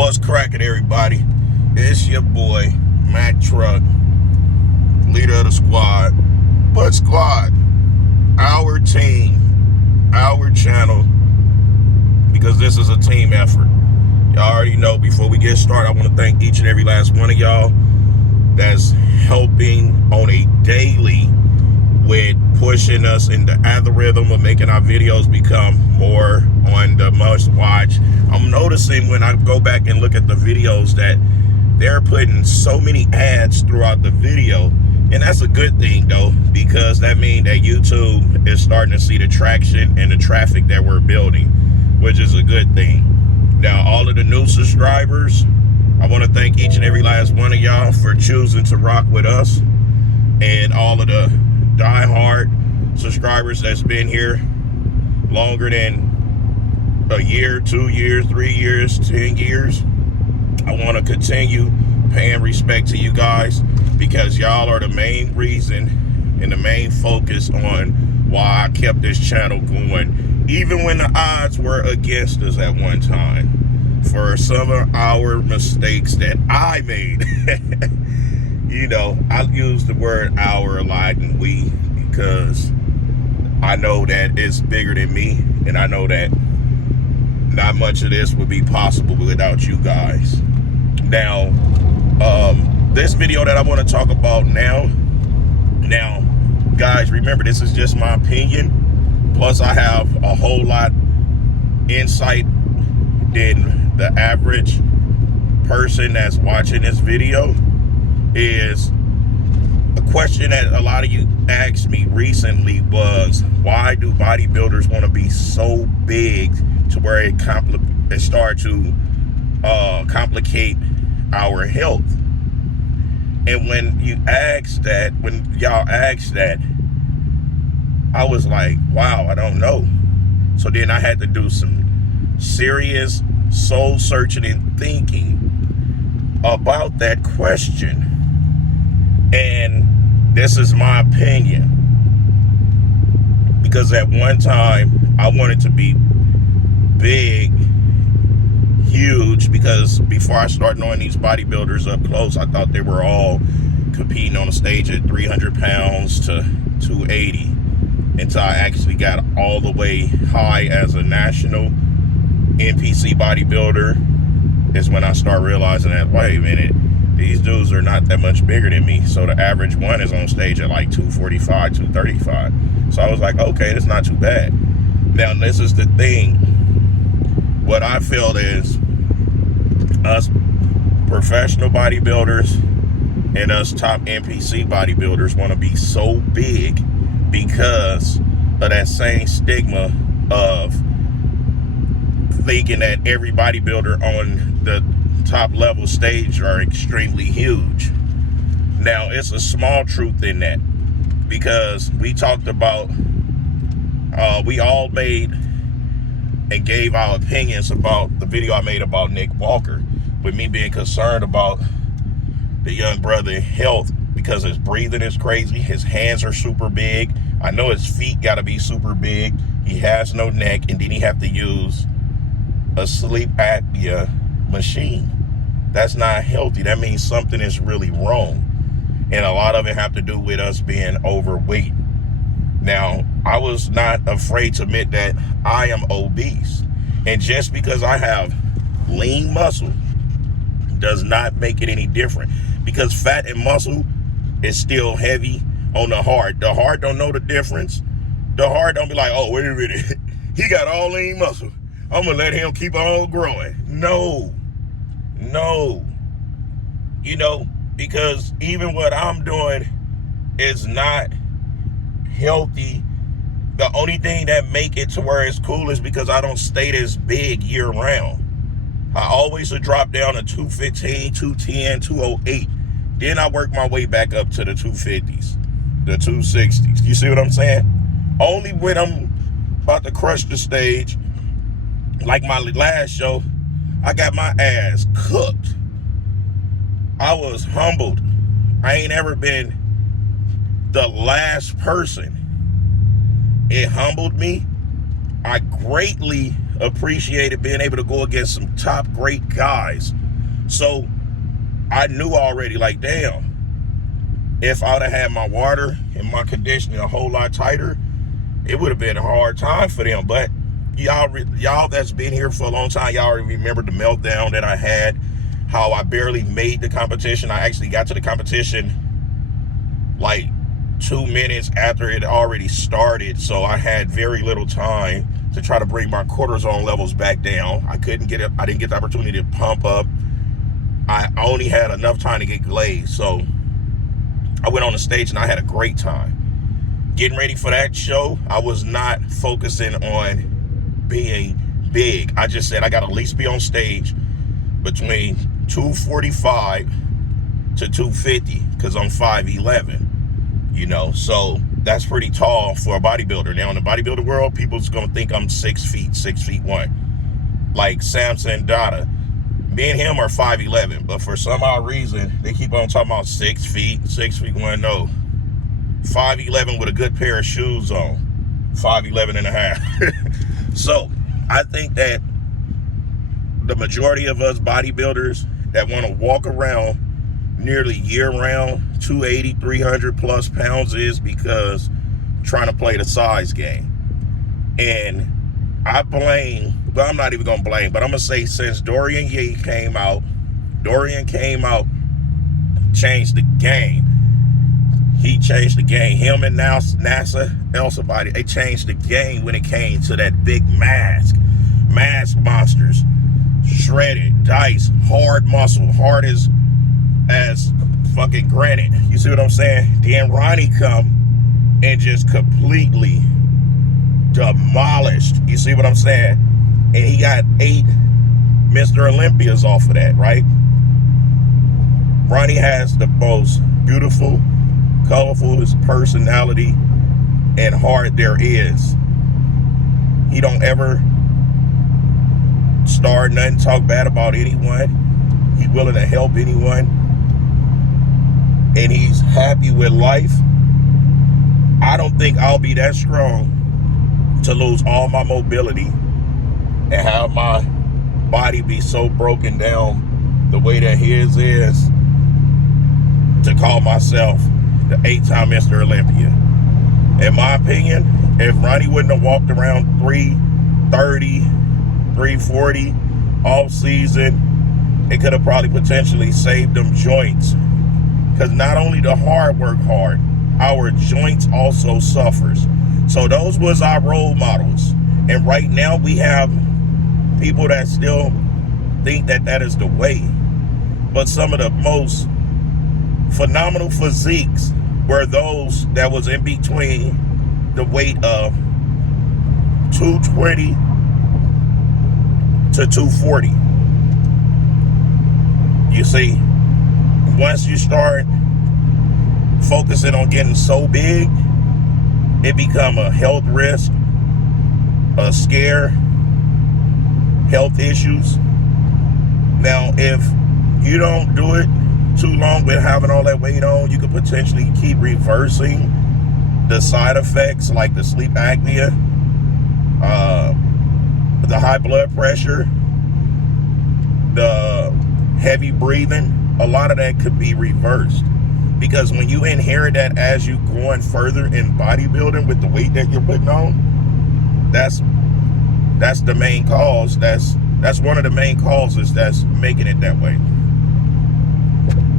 What's cracking, everybody? It's your boy, Mac Truck, leader of the squad. But squad, our team, our channel, because this is a team effort. Y'all already know, before we get started, I want to thank each and every last one of y'all that's helping on a daily with pushing us in the algorithm of making our videos become more on the must watch. I'm noticing when I go back and look at the videos that they're putting so many ads throughout the video, and that's a good thing though, because that means that YouTube is starting to see the traction and the traffic that we're building, which is a good thing. Now, all of the new subscribers, I want to thank each and every last one of y'all for choosing to rock with us, and all of the die-hard subscribers that's been here longer than a year, 2 years, 3 years, 10 years. I want to continue paying respect to you guys, because y'all are the main reason and the main focus on why I kept this channel going, even when the odds were against us at one time, for some of our mistakes that I made. You know, I use the word our a lot and we, because I know that it's bigger than me, and I know that not much of this would be possible without you guys. Now, this video that I want to talk about now, guys, remember, this is just my opinion, plus I have a whole lot insight than the average person that's watching this video. Is a question that a lot of you asked me recently was, why do bodybuilders want to be so big to where it start to complicate our health? And when y'all asked that, I was like, wow, I don't know. So then I had to do some serious soul searching and thinking about that question. And this is my opinion, because at one time I wanted to be big, huge, because before I started knowing these bodybuilders up close, I thought they were all competing on a stage at 300 pounds to 280, until I actually got all the way high as a national NPC bodybuilder. Is when I start realizing that, wait a minute, these dudes are not that much bigger than me. So the average one is on stage at like 245, 235. So I was like, okay, that's not too bad. Now, this is the thing. What I feel is, us professional bodybuilders and us top NPC bodybuilders want to be so big because of that same stigma of thinking that every bodybuilder on the top level stage are extremely huge. Now, it's a small truth in that, because we talked about, we all made and gave our opinions about the video I made about Nick Walker, with me being concerned about the young brother's health, because his breathing is crazy, his hands are super big, I know his feet got to be super big, he has no neck, and then he have to use a sleep apnea machine. That's not healthy. That means something is really wrong. And a lot of it have to do with us being overweight. Now, I was not afraid to admit that I am obese. And just because I have lean muscle does not make it any different. Because fat and muscle is still heavy on the heart. The heart don't know the difference. The heart don't be like, oh, wait a minute, he got all lean muscle, I'm gonna let him keep on growing. No, you know, because even what I'm doing is not healthy. The only thing that make it to where it's cool is because I don't stay this big year round. I always would drop down to 215, 210, 208. Then I work my way back up to the 250s, the 260s. You see what I'm saying? Only when I'm about to crush the stage, like my last show, I got my ass cooked. I was humbled. I ain't ever been the last person. It humbled me. I greatly appreciated being able to go against some top great guys. So I knew already, like, damn, if I'd have had my water and my conditioning a whole lot tighter, it would have been a hard time for them. But y'all that's been here for a long time, y'all already remember the meltdown that I had, how I barely made the competition. I actually got to the competition like 2 minutes after it already started, so I had very little time to try to bring my cortisone levels back down. I didn't get the opportunity to pump up. I only had enough time to get glazed, so I went on the stage and I had a great time. Getting ready for that show, I was not focusing on being big. I just said I got to at least be on stage between 245 to 250 because I'm 5'11", you know, so that's pretty tall for a bodybuilder. Now in the bodybuilder world, people's gonna think I'm 6 feet, 6'1", like Samson Dada. Me and him are 5'11", but for some odd reason they keep on talking about 6 feet, 6'1". No, 5'11" with a good pair of shoes on, 5'11 and a half. So I think that the majority of us bodybuilders that want to walk around nearly year-round 280, 300 plus pounds is because trying to play the size game. And I blame, well, I'm not even going to blame, but I'm going to say since Dorian came out, changed the game. He changed the game. Him and now NASA, somebody, they changed the game when it came to that big mask monsters. Shredded, dice, hard muscle, hard as fucking granite. You see what I'm saying? Then Ronnie come and just completely demolished. You see what I'm saying? And he got 8 Mr. Olympias off of that, right? Ronnie has the most beautiful, colorful personality and heart there is. He don't ever start nothing, talk bad about anyone. He's willing to help anyone. And he's happy with life. I don't think I'll be that strong to lose all my mobility and have my body be so broken down the way that his is to call myself the 8-time Mr. Olympia. In my opinion, if Ronnie wouldn't have walked around 330, 340 all season, it could have probably potentially saved them joints. Because not only the hard work hard, our joints also suffers. So those was our role models. And right now we have people that still think that that is the way. But some of the most phenomenal physiques were those that was in between the weight of 220 to 240. You see, once you start focusing on getting so big, it become a health risk, a scare, health issues. Now, if you don't do it too long with having all that weight on, you could potentially keep reversing the side effects like the sleep apnea, the high blood pressure, the heavy breathing. A lot of that could be reversed. Because when you inherit that as you going further in bodybuilding with the weight that you're putting on, that's the main cause. That's one of the main causes that's making it that way.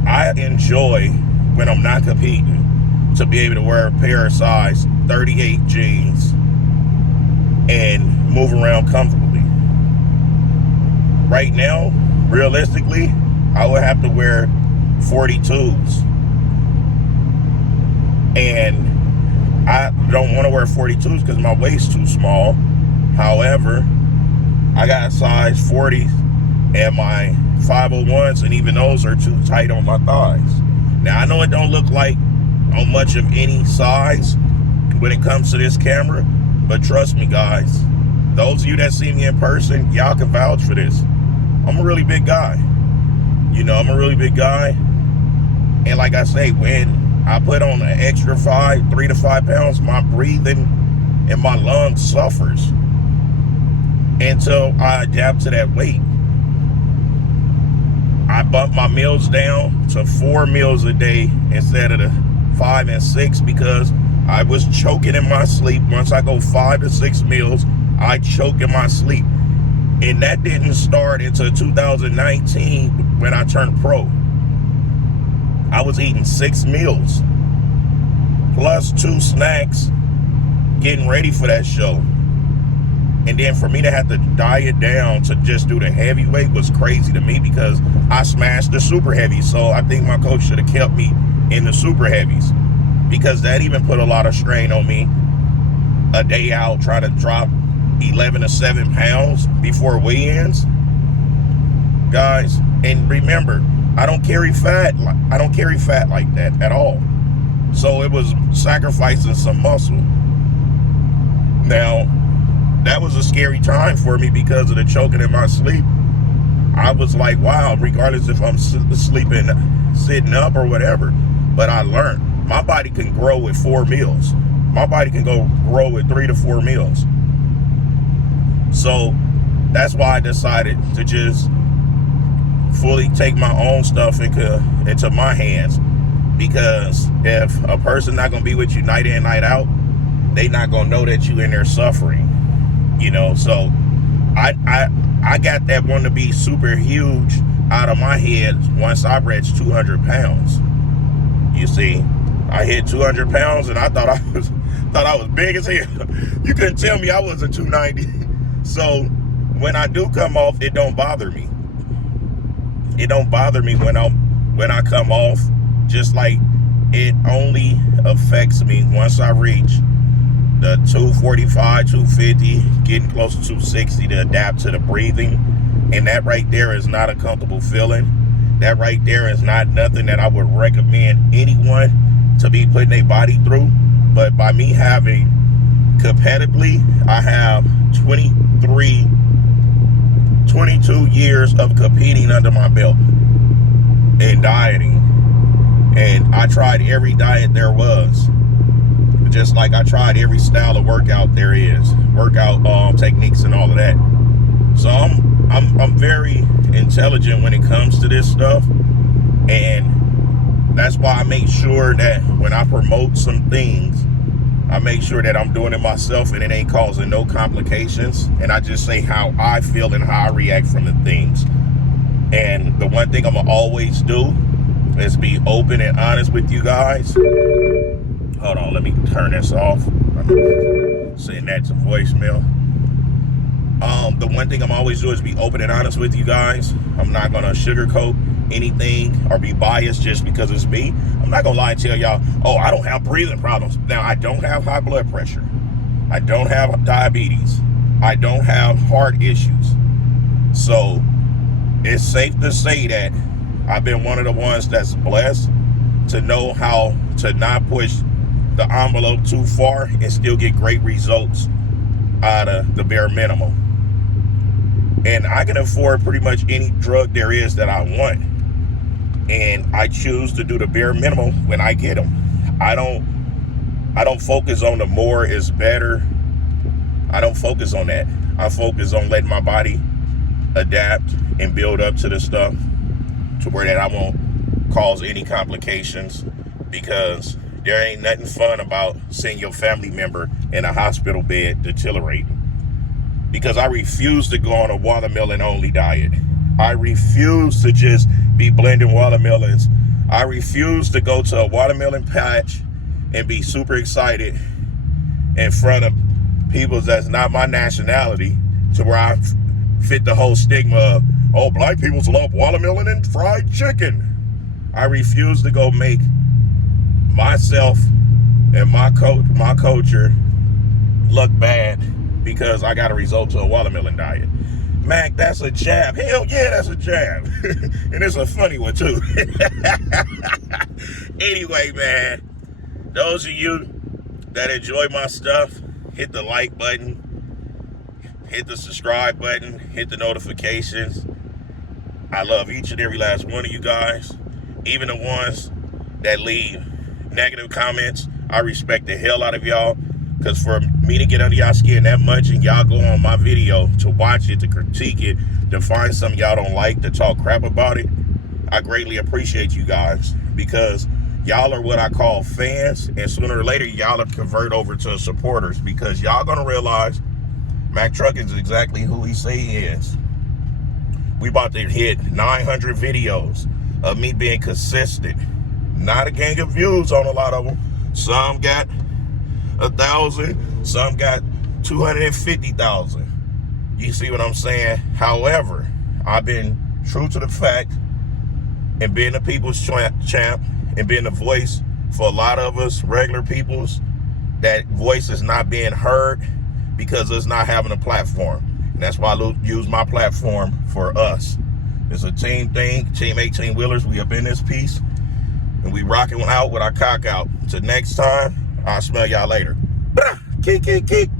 I enjoy, when I'm not competing, to be able to wear a pair of size 38 jeans and move around comfortably. Right now, realistically, I would have to wear 42s. And I don't want to wear 42s because my waist's too small. However, I got size 40s and my 501s, and even those are too tight on my thighs. Now, I know it don't look like on much of any size when it comes to this camera, but trust me, guys, those of you that see me in person, y'all can vouch for this. I'm a really big guy. You know, I'm a really big guy. And like I say, when I put on an extra 3 to 5 pounds, my breathing and my lungs suffers. until I adapt to that weight. I bumped my meals down to 4 meals a day instead of the 5 and 6 because I was choking in my sleep. Once I go 5 to 6 meals, I choke in my sleep. And that didn't start until 2019 when I turned pro. I was eating 6 meals plus 2 snacks getting ready for that show. And then for me to have to diet down to just do the heavyweight was crazy to me because I smashed the super heavy. So I think my coach should have kept me in the super heavies because that even put a lot of strain on me. A day out trying to drop 11 to 7 pounds before weigh-ins. Guys, and remember, I don't carry fat like that at all. So it was sacrificing some muscle. Now, that was a scary time for me because of the choking in my sleep. I was like, wow, regardless if I'm sleeping, sitting up or whatever. But I learned my body can grow with 4 meals. My body can grow with 3 to 4 meals. So that's why I decided to just fully take my own stuff into my hands. Because if a person not going to be with you night in, night out, they not going to know that you in there suffering. You know, so I got that one to be super huge out of my head once I reached 200 pounds. You see, I hit 200 pounds and I thought I was big as hell. You couldn't tell me I wasn't 290. So when I do come off, it don't bother me. It don't bother me when I come off. Just like it only affects me once I reach the 245, 250, getting close to 260 to adapt to the breathing. And that right there is not a comfortable feeling. That right there is not nothing that I would recommend anyone to be putting their body through. But by me having competitively, I have 22 years of competing under my belt and dieting. And I tried every diet there was. Just like I tried every style of workout there is, workout techniques and all of that. So I'm very intelligent when it comes to this stuff, and that's why I make sure that when I promote some things, I make sure that I'm doing it myself and it ain't causing no complications. And I just say how I feel and how I react from the things. And the one thing I'm gonna always do is be open and honest with you guys. Hold on, let me turn this off. I'm sending that to voicemail. The one thing I'm always doing is be open and honest with you guys. I'm not gonna sugarcoat anything or be biased just because it's me. I'm not gonna lie and tell y'all, oh, I don't have breathing problems. Now, I don't have high blood pressure. I don't have diabetes. I don't have heart issues. So it's safe to say that I've been one of the ones that's blessed to know how to not push the envelope too far and still get great results out of the bare minimum. And I can afford pretty much any drug there is that I want. And I choose to do the bare minimum when I get them. I don't focus on the more is better. I don't focus on that. I focus on letting my body adapt and build up to the stuff to where that I won't cause any complications, because there ain't nothing fun about seeing your family member in a hospital bed deteriorating. Because I refuse to go on a watermelon only diet. I refuse to just be blending watermelons. I refuse to go to a watermelon patch and be super excited in front of people that's not my nationality, to where I fit the whole stigma of, oh, black people love watermelon and fried chicken. I refuse to go make myself and my culture look bad because I got a result to a watermelon diet. Mac, that's a jab. Hell yeah, that's a jab. And it's a funny one too. Anyway, man, those of you that enjoy my stuff, hit the like button, hit the subscribe button, hit the notifications. I love each and every last one of you guys, even the ones that leave negative comments. I respect the hell out of y'all, because for me to get under y'all skin that much, and y'all go on my video to watch it, to critique it, to find something y'all don't like, to talk crap about it. I greatly appreciate you guys, because y'all are what I call fans, and sooner or later y'all will convert over to supporters, because y'all gonna realize Mac Truck is exactly who he say he is. We about to hit 900 videos of me being consistent. Not a gang of views on a lot of them. Some got 1,000, some got 250,000. You see what I'm saying? However, I've been true to the fact, and being the people's champ, and being the voice for a lot of us regular peoples. That voice is not being heard because it's not having a platform. And that's why I use my platform for us. It's a team thing, Team 18 Wheelers. We up in this piece, and we rocking out with our cock out. Till next time, I'll smell y'all later. Kick, kick, kick.